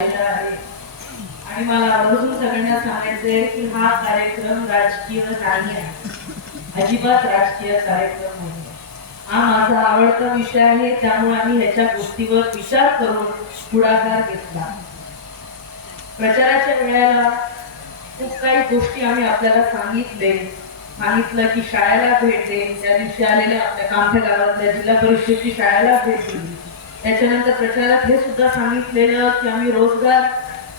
आणि मला आवर्जून सगळ्यांना सांगायचंय की हा कार्यक्रम राजकीय नाही आहे. अजिबात राजकीय कार्यक्रम नाही हा माझा आवडता विषय आहे त्यामुळे आम्ही ह्याच्या गोष्टीवर विचार करून पुढाकार घेतला. प्रचाराच्या वेळेला खूप काही गोष्टी आम्ही आपल्याला सांगितले. सांगितलं की शाळेला भेट दे त्या दिवशी आलेल्या आपल्या कामठ्या गावातल्या जिल्हा परिषदेची शाळेला भेट दिली त्याच्यानंतर प्रचारात हे सुद्धा सांगितलेलं की आम्ही रोजगार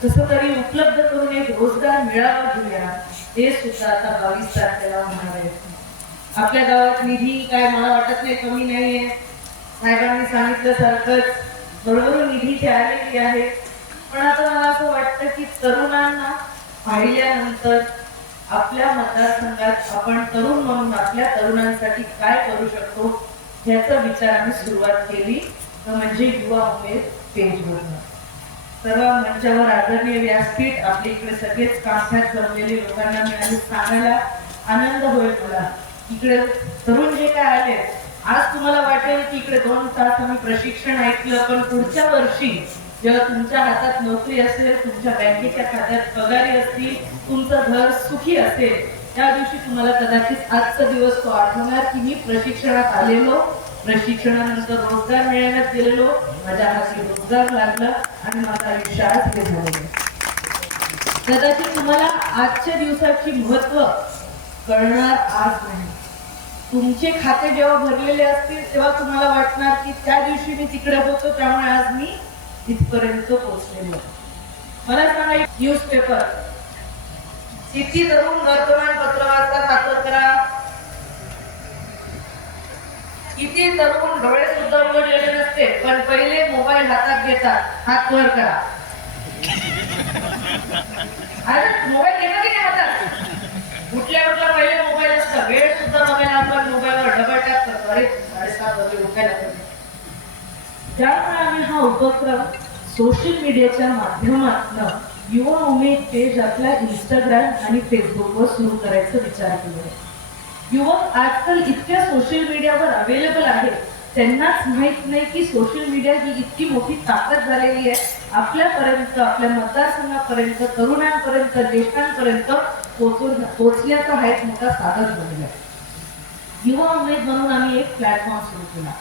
कसं तरी उपलब्ध करून एक रोजगार मेळावा घेऊया. हे सुद्धा आता बावीस तारखेला होणार आहे. आपल्या गावात निधी काय मला वाटत नाही कमी नाहीये. साहेबांनी सांगितल्यासारखंच बरोबर निधीची आलेली आहे. पण आता मला असं वाटतं की तरुणांना पाहिल्यानंतर आपल्या मतदारसंघात आपण तरुण म्हणून आपल्या तरुणांसाठी काय करू शकतो याचा विचार आम्ही सुरुवात केली. म्हणजे युवा उमेद पेजवरनं सर्व मंचावर आदरणीय व्यासपीठ आपल्या इकडे सगळेच कामकाज जमलेले लोकांना मिळाले सांगायला आनंद होईल मला. इकडे तरुण जे काय आले आज तुम्हाला वाटेल की इकडे दोन तास आम्ही प्रशिक्षण ऐकलं पण पुढच्या वर्षी जेव्हा तुमच्या हातात नोकरी असेल तुमच्या बँकेच्या खात्यात पगारी असतील तुमचं घर सुखी असेल त्या दिवशी तुम्हाला कदाचित आजचा दिवस तो आठवणार की मी प्रशिक्षणात आलेलो प्रशिक्षणानंतर रोजगार मिळवण्यात गेलेलो. माझ्या हाती रोजगार लागला आणि माझा आयुष्यात झालेलं कदाचित तुम्हाला आजच्या दिवसाची महत्त्व कळणार आज नाही. तुमचे खाते जेव्हा भरलेले असतील तेव्हा तुम्हाला वाटणार की त्या दिवशी मी तिकडे होतो त्यामुळे आज मी इथपर्यंत पोहोचलेलो मला सांगा न्यूज पेपर किती तरुण वर्तमानपत्र वाचतात हातवर करा किती तरुण डोळे सुद्धा उघडलेले नसते पण पहिले मोबाईल हातात घेतात हात वर करा. अरे मोबाईल घेता की नाही हातात? उठल्या उठल्या पहिले मोबाईल असतं. वेळ सुद्धा बघायला आपण मोबाईलवर डबल टॅप करतो अरे साडेसात वाजे उठायला पाहिजे त्यामुळे आम्ही हा उपक्रम सोशल मीडियाच्या माध्यमातून युवा उमेद पेज आपल्या इंस्टाग्राम आणि फेसबुकवर सुरू करायचा विचार केला. आहे युवक आजकाल इतक्या सोशल मीडियावर अवेलेबल आहेत. त्यांनाच माहीत नाही की सोशल मीडिया ही इतकी मोठी ताकद झालेली आहे. आपल्यापर्यंत आपल्या मतदारसंघापर्यंत तरुणांपर्यंत ज्येष्ठांपर्यंत पोहोचून पोचल्याचा हा एक मोठा साधन बनलेला आहे. युवा उमेद म्हणून आम्ही एक प्लॅटफॉर्म सुरू केला.